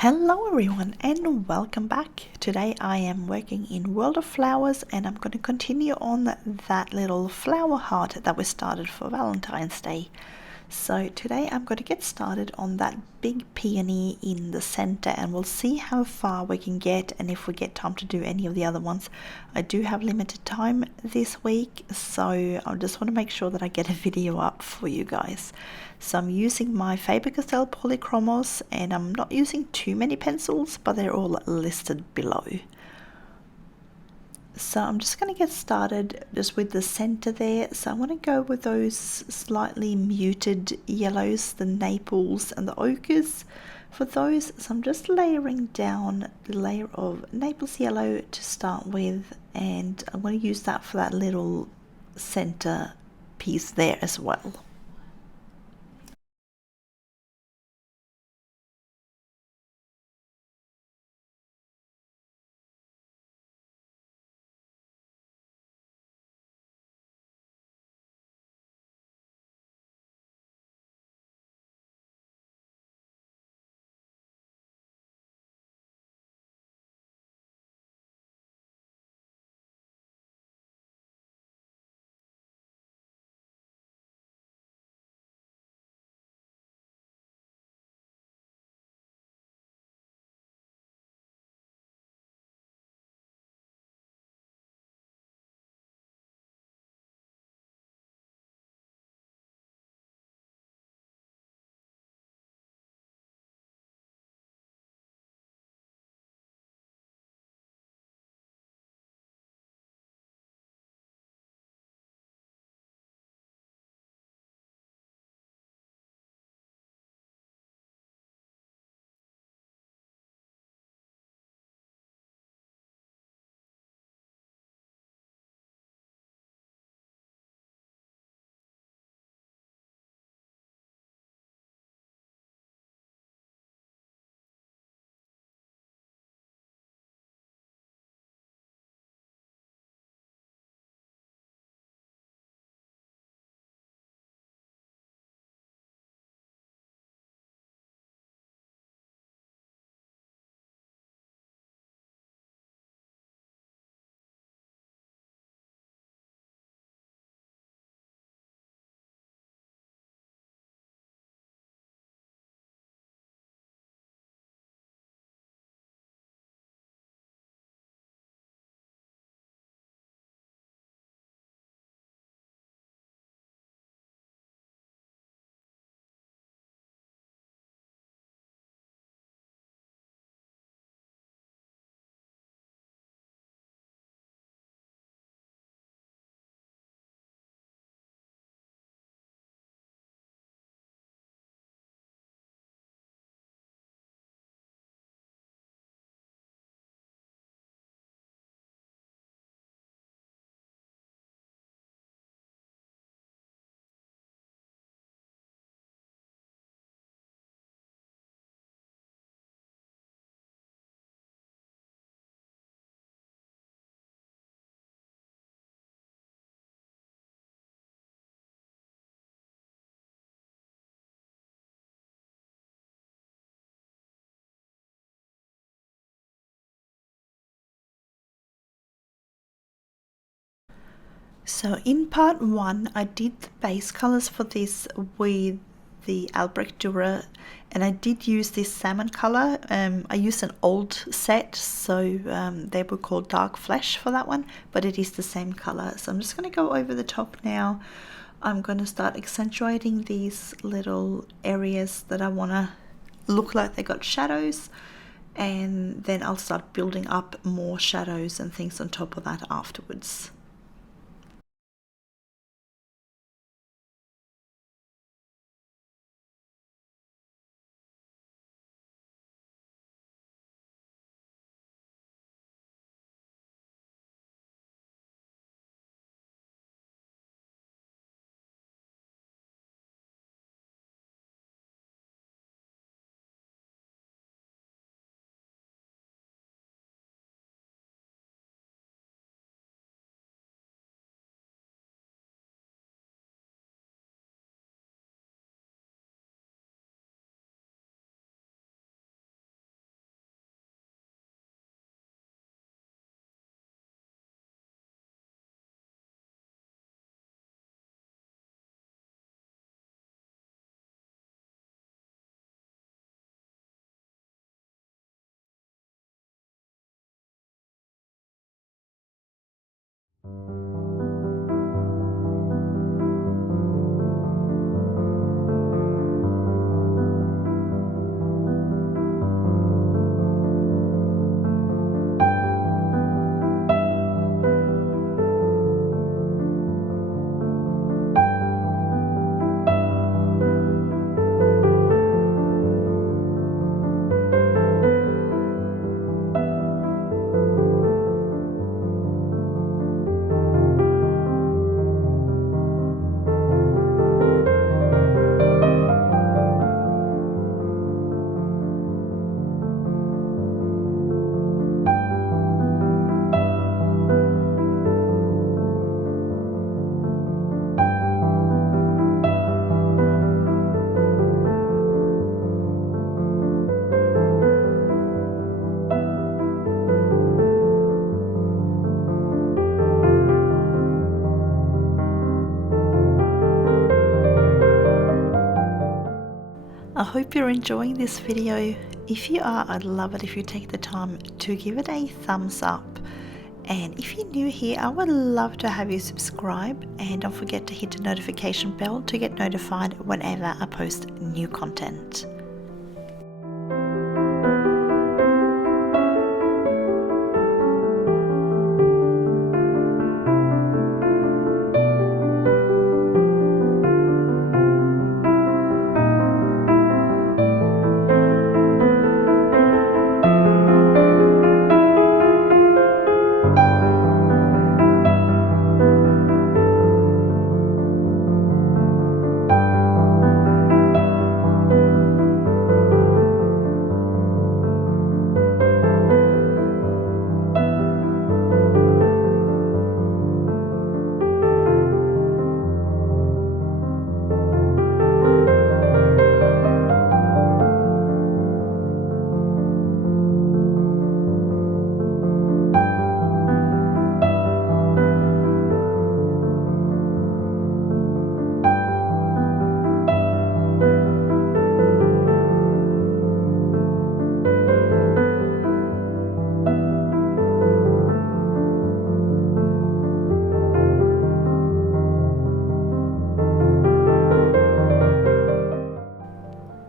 Hello everyone and welcome back. Today I am working in World of Flowers and I'm going to continue on that little flower heart that we started for Valentine's Day. So today I'm going to get started on that big peony in the center and we'll see how far we can get and if we get time to do any of the other ones. I do have limited time this week, so I just want to make sure that I get a video up for you guys. So I'm using my Faber Castell Polychromos and I'm not using too many pencils, but they're all listed below. So I'm just going to get started just with the center there. So I want to go with those slightly muted yellows, the Naples and the ochres for those. So I'm just layering down the layer of Naples yellow to start with, and I'm going to use that for that little center piece there as well. So in part one, I did the base colors for this with the Albrech Dürer, and I did use this salmon color. I used an old set, so they were called Dark Flesh for that one, but it is the same color. So I'm just going to go over the top now. I'm going to start accentuating these little areas that I want to look like they got shadows, and then I'll start building up more shadows and things on top of that afterwards. I hope you're enjoying this video. If you are, I'd love it if you take the time to give it a thumbs up. And if you're new here, I would love to have you subscribe, and don't forget to hit the notification bell to get notified whenever I post new content.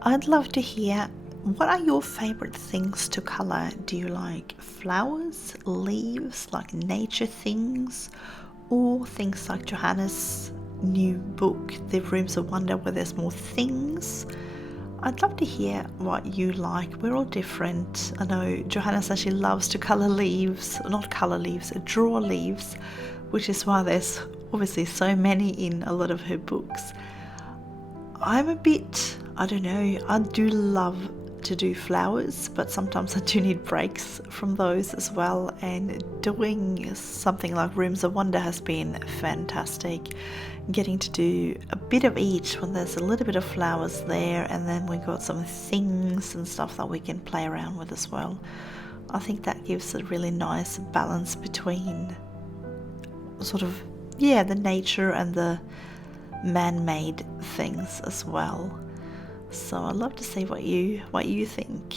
I'd love to hear, what are your favorite things to color? Do you like flowers, leaves, like nature things, or things like Johanna's new book, The Rooms of Wonder, where there's more things? I'd love to hear what you like. We're all different. I know Johanna says she loves to color leaves, not color leaves, draw leaves, which is why there's obviously so many in a lot of her books. I'm a bit, I don't know, I do love to do flowers, but sometimes I do need breaks from those as well, and doing something like Rooms of Wonder has been fantastic. Getting to do a bit of each, when there's a little bit of flowers there, and then we got some things and stuff that we can play around with as well. I think that gives a really nice balance between sort of, yeah, the nature and the man-made things as well. So I'd love to see what you think.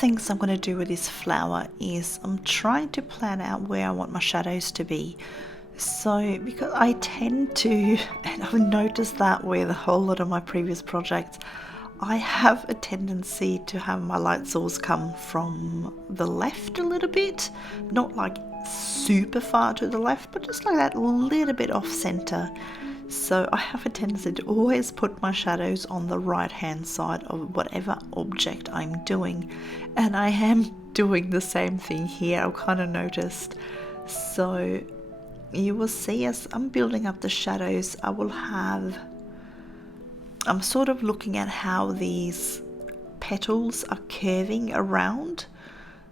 things I'm going to do with this flower is I'm trying to plan out where I want my shadows to be. So because I tend to, and I've noticed that with a whole lot of my previous projects, I have a tendency to have my light source come from the left a little bit, not like super far to the left, but just like that little bit off center. So I have a tendency to always put my shadows on the right hand side of whatever object I'm doing, and I am doing the same thing here. I've kind of noticed. So you will see as I'm building up the shadows, I'm sort of looking at how these petals are curving around.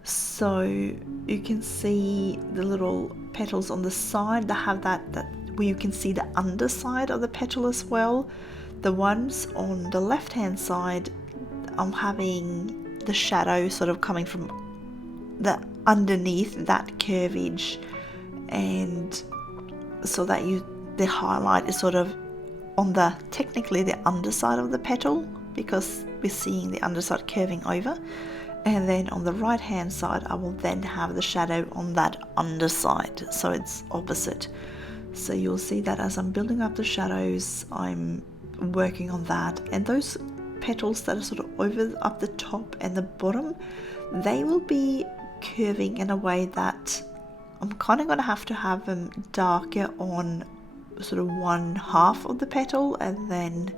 So you can see the little petals on the side that have that where you can see the underside of the petal as well. The ones on the left hand side, I'm having the shadow sort of coming from the underneath that curvage, and so that the highlight is sort of on technically the underside of the petal, because we're seeing the underside curving over. And then on the right hand side, I will then have the shadow on that underside, so it's opposite. So you'll see that as I'm building up the shadows, I'm working on that. And those petals that are sort of over up the top and the bottom, they will be curving in a way that I'm kind of going to have them darker on sort of one half of the petal and then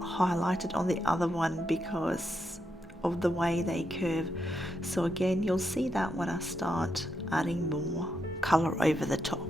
highlighted on the other one because of the way they curve. So again, you'll see that when I start adding more color over the top.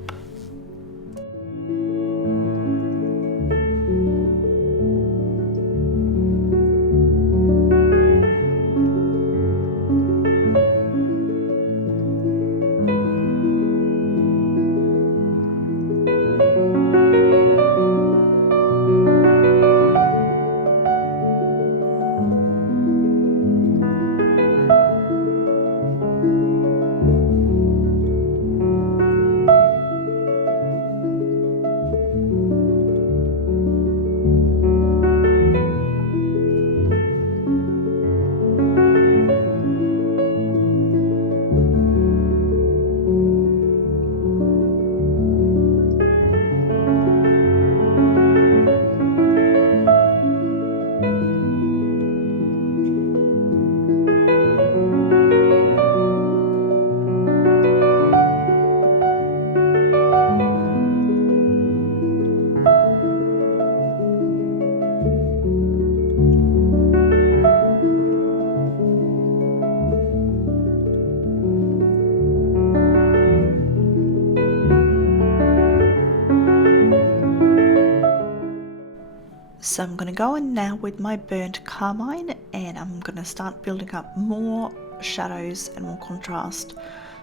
So I'm going to go in now with my burnt carmine, and I'm going to start building up more shadows and more contrast.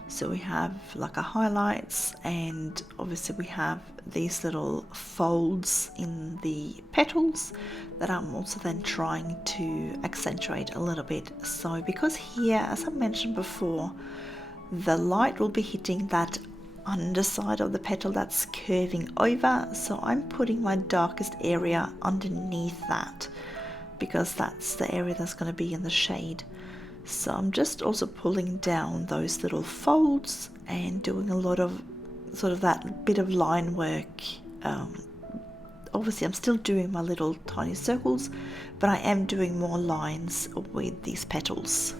So we have like a highlights, and obviously we have these little folds in the petals that I'm also then trying to accentuate a little bit. So because here, as I mentioned before, the light will be hitting that underside of the petal that's curving over, so I'm putting my darkest area underneath that because that's the area that's going to be in the shade. So I'm just also pulling down those little folds and doing a lot of sort of that bit of line work. Obviously I'm still doing my little tiny circles, but I am doing more lines with these petals.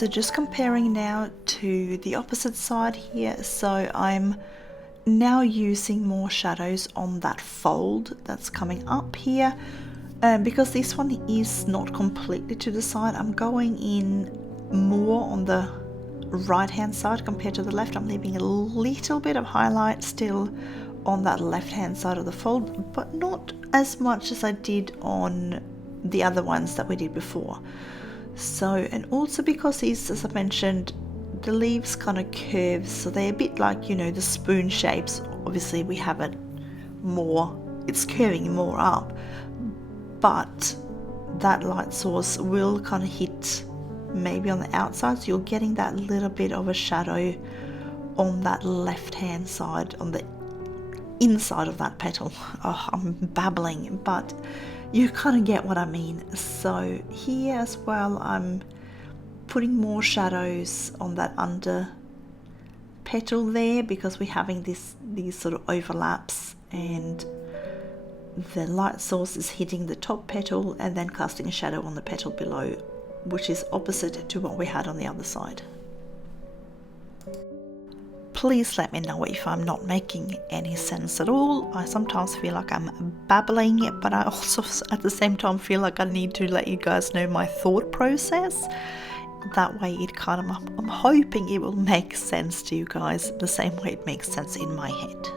So just comparing now to the opposite side here, so I'm now using more shadows on that fold that's coming up here. Because this one is not completely to the side, I'm going in more on the right hand side compared to the left. I'm leaving a little bit of highlight still on that left hand side of the fold, but not as much as I did on the other ones that we did before. So, and also because these, as I mentioned, the leaves kind of curve, so they're a bit like, you know, the spoon shapes. Obviously we have it more, it's curving more up, but that light source will kind of hit maybe on the outside, so you're getting that little bit of a shadow on that left hand side, on the inside of that petal. Oh, I'm babbling, but you kind of get what I mean. So here as well, I'm putting more shadows on that under petal there, because we're having these sort of overlaps, and the light source is hitting the top petal and then casting a shadow on the petal below, which is opposite to what we had on the other side. Please let me know if I'm not making any sense at all. I sometimes feel like I'm babbling, but I also at the same time feel like I need to let you guys know my thought process. That way it kind of, I'm hoping it will make sense to you guys the same way it makes sense in my head.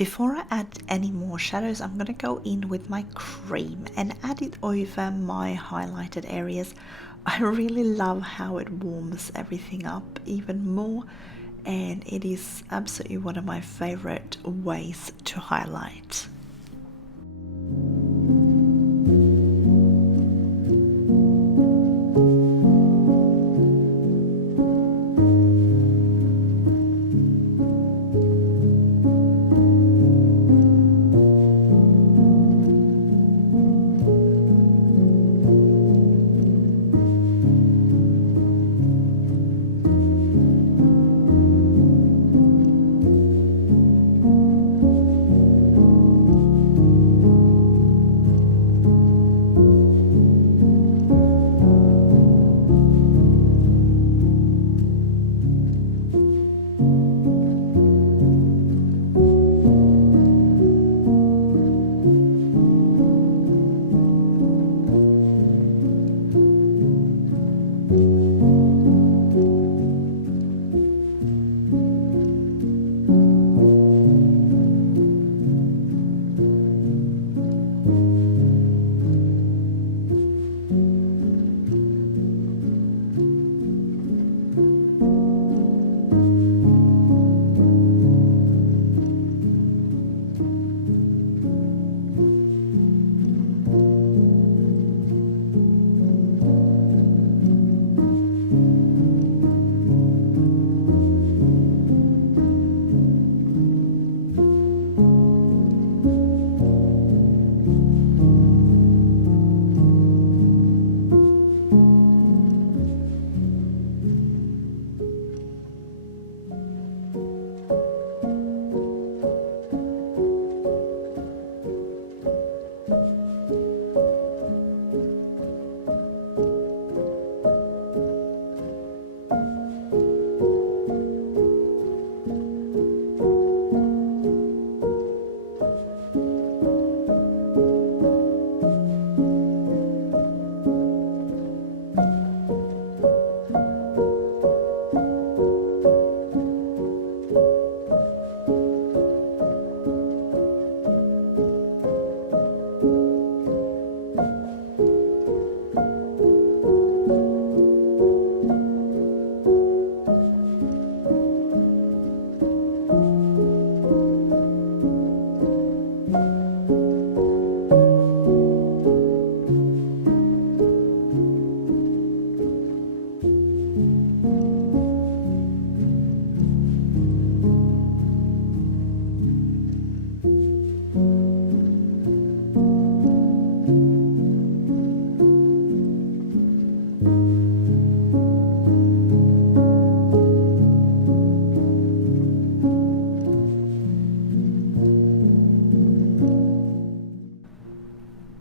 Before I add any more shadows, I'm going to go in with my cream and add it over my highlighted areas. I really love how it warms everything up even more, and it is absolutely one of my favorite ways to highlight.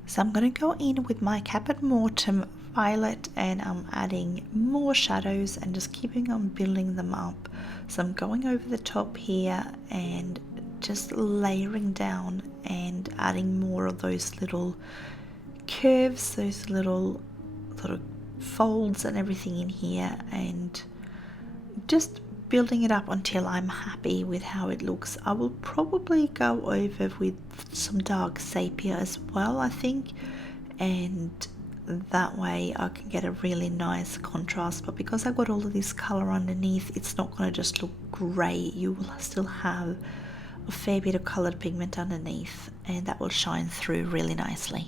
So I'm going to go in with my Caput Mortuum violet, and I'm adding more shadows and just keeping on building them up. So I'm going over the top here and just layering down and adding more of those little curves, those little sort of folds and everything in here, and just building it up until I'm happy with how it looks. I will probably go over with some dark sepia as well, I think, and that way I can get a really nice contrast. But because I've got all of this color underneath, it's not going to just look grey. You will still have a fair bit of colored pigment underneath, and that will shine through really nicely.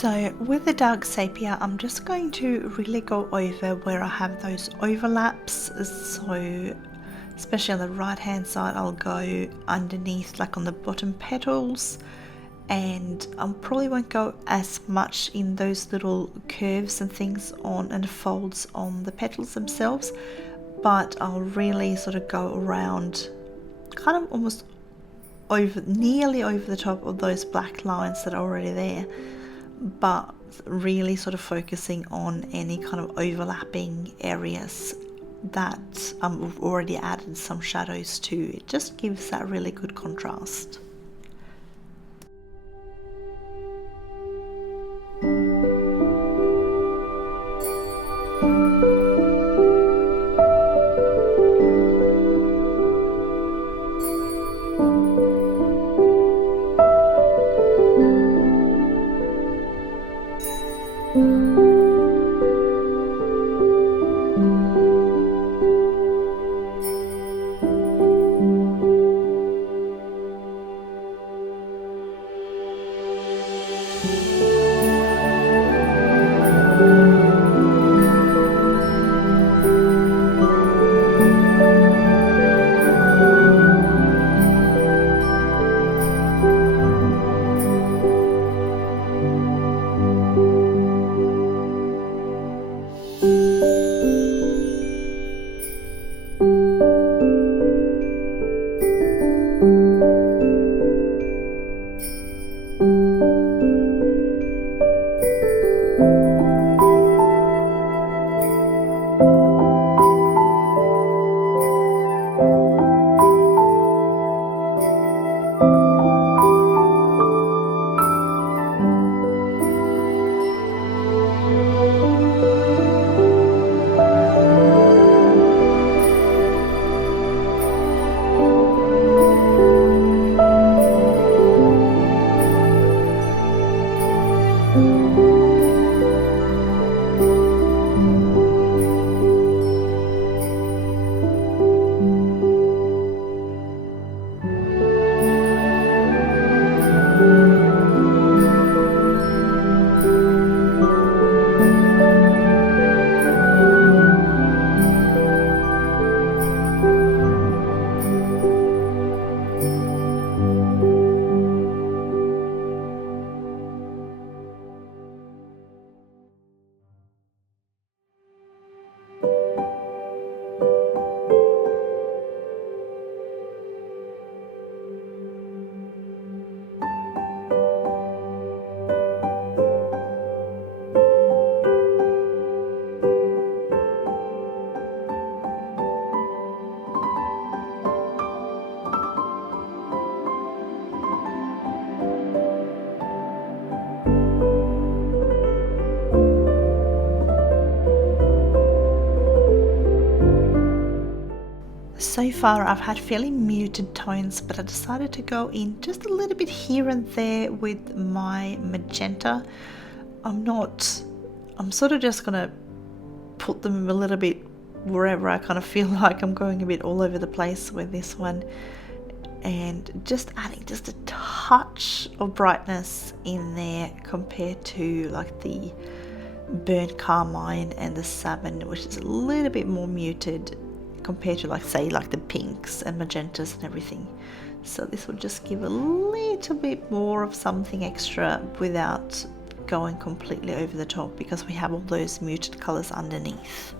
So with the dark sepia, I'm just going to really go over where I have those overlaps. So especially on the right hand side, I'll go underneath, like on the bottom petals, and I probably won't go as much in those little curves and things on and folds on the petals themselves, but I'll really sort of go around, kind of almost over, nearly over the top of those black lines that are already there, but really sort of focusing on any kind of overlapping areas that we've already added some shadows to. It just gives that really good contrast. So far I've had fairly muted tones, but I decided to go in just a little bit here and there with my magenta. I'm sort of just gonna put them a little bit wherever I kind of feel like I'm going a bit all over the place with this one, and just adding just a touch of brightness in there compared to like the burnt carmine and the salmon, which is a little bit more muted compared to, like, say, like the pinks and magentas and everything. So this will just give a little bit more of something extra without going completely over the top, because we have all those muted colors underneath.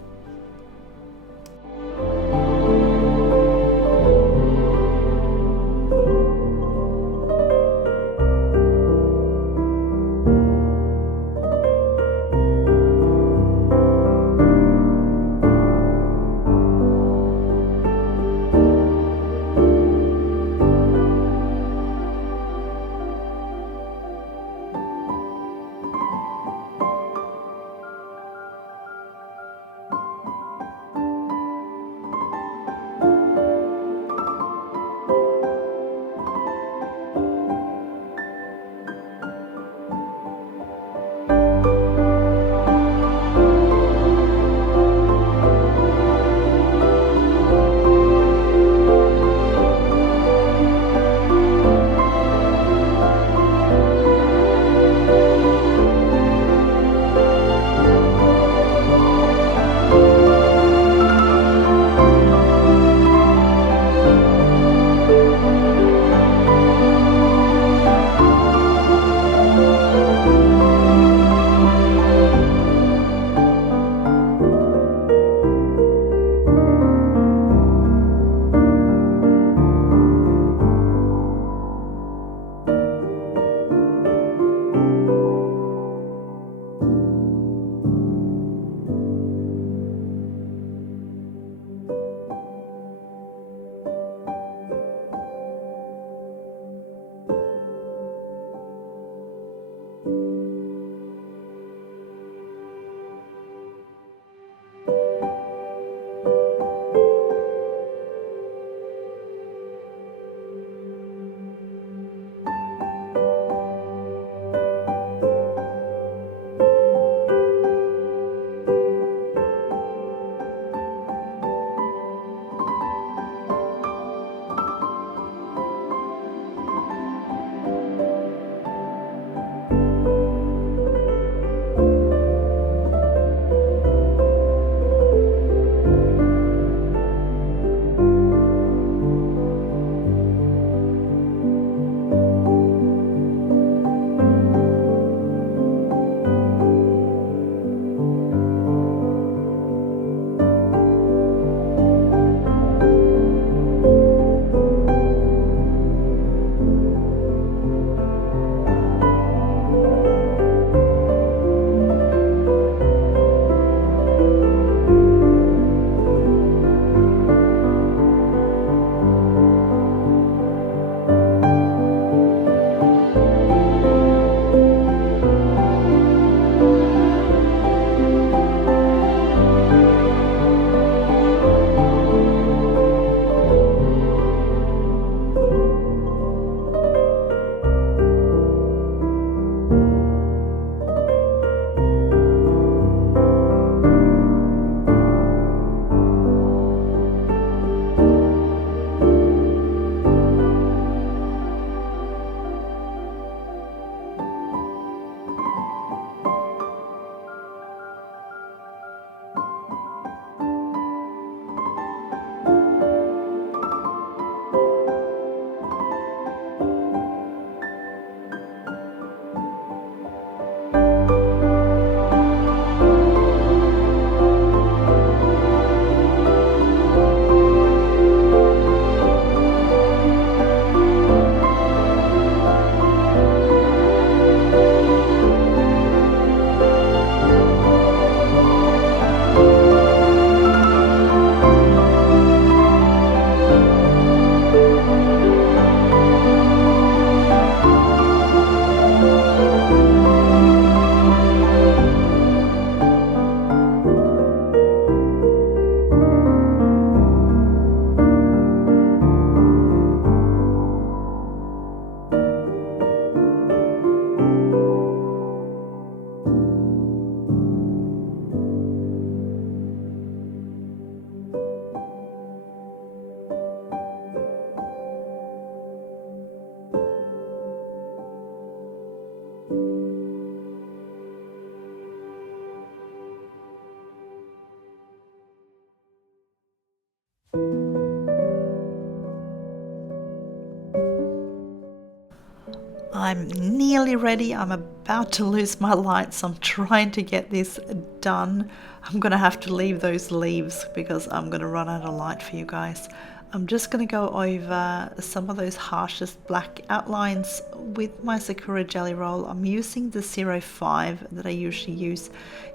I'm nearly ready. I'm about to lose my light, so I'm trying to get this done. I'm gonna have to leave those leaves because I'm gonna run out of light for you guys. I'm just gonna go over some of those harshest black outlines with my Sakura Jelly Roll. I'm using the 05 that I usually use.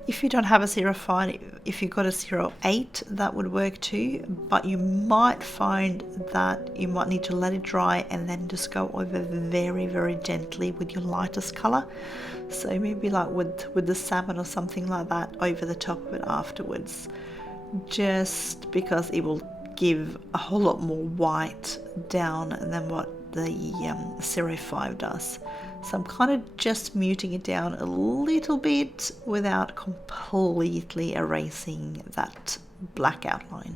If you don't have a 05, if you've got a 08, that would work too, but you might find that you might need to let it dry and then just go over very, very gently with your lightest color. So maybe like with the salmon or something like that over the top of it afterwards, just because it will give a whole lot more white down than what the 05 does. So I'm kind of just muting it down a little bit without completely erasing that black outline.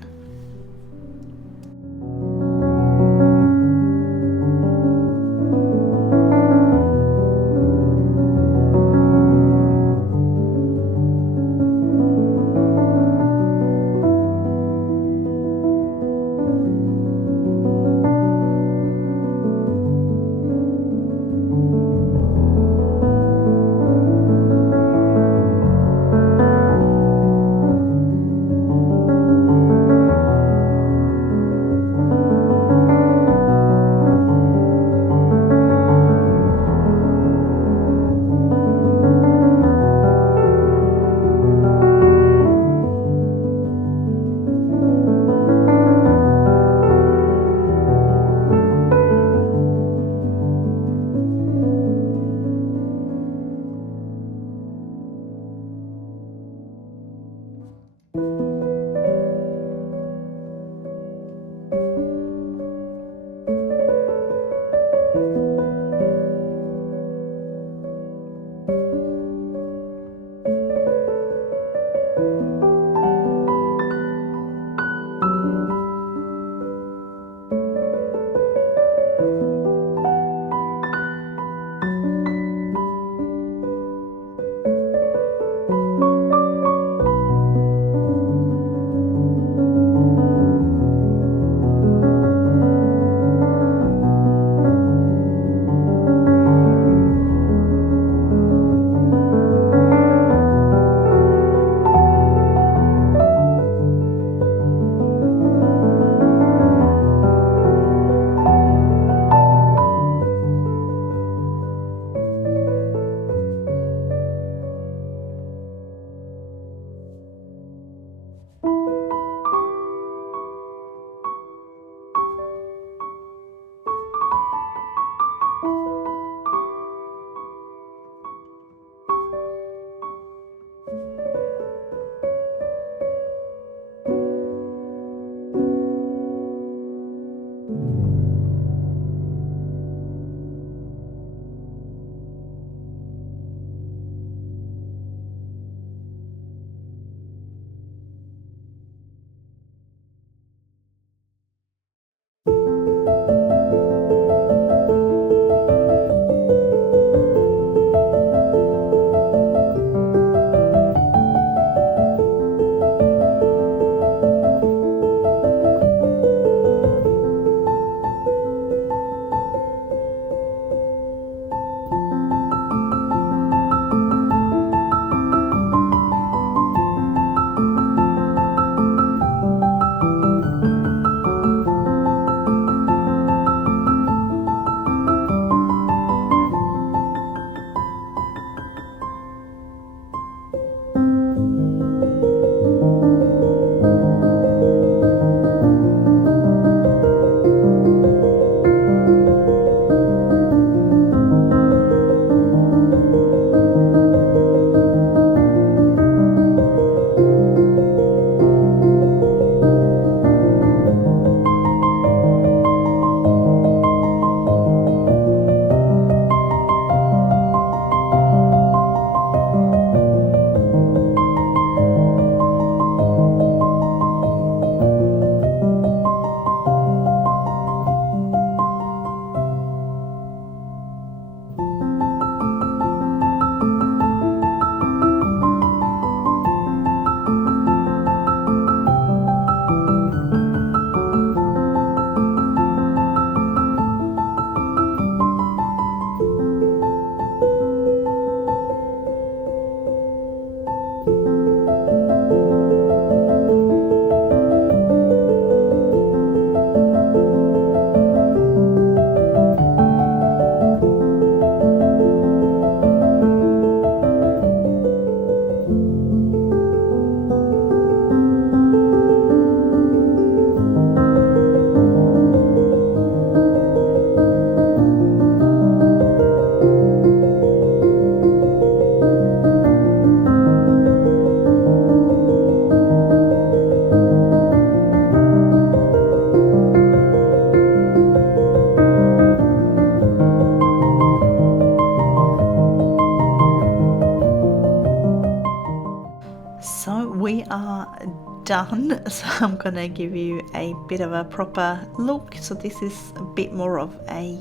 are done, so I'm gonna give you a bit of a proper look. So this is a bit more of a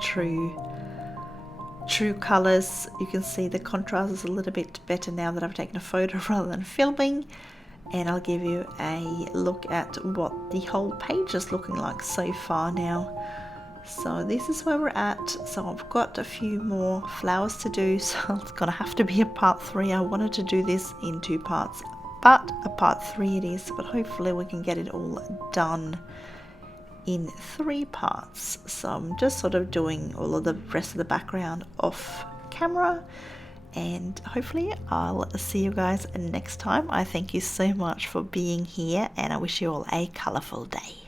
true colors. You can see the contrast is a little bit better now that I've taken a photo rather than filming, and I'll give you a look at what the whole page is looking like so far now. So this is where we're at. So I've got a few more flowers to do, so it's gonna have to be a part 3. I wanted to do this in 2 parts, but a part 3 it is, but hopefully we can get it all done in 3 parts. So I'm just sort of doing all of the rest of the background off camera, and hopefully I'll see you guys next time. I thank you so much for being here, and I wish you all a colourful day.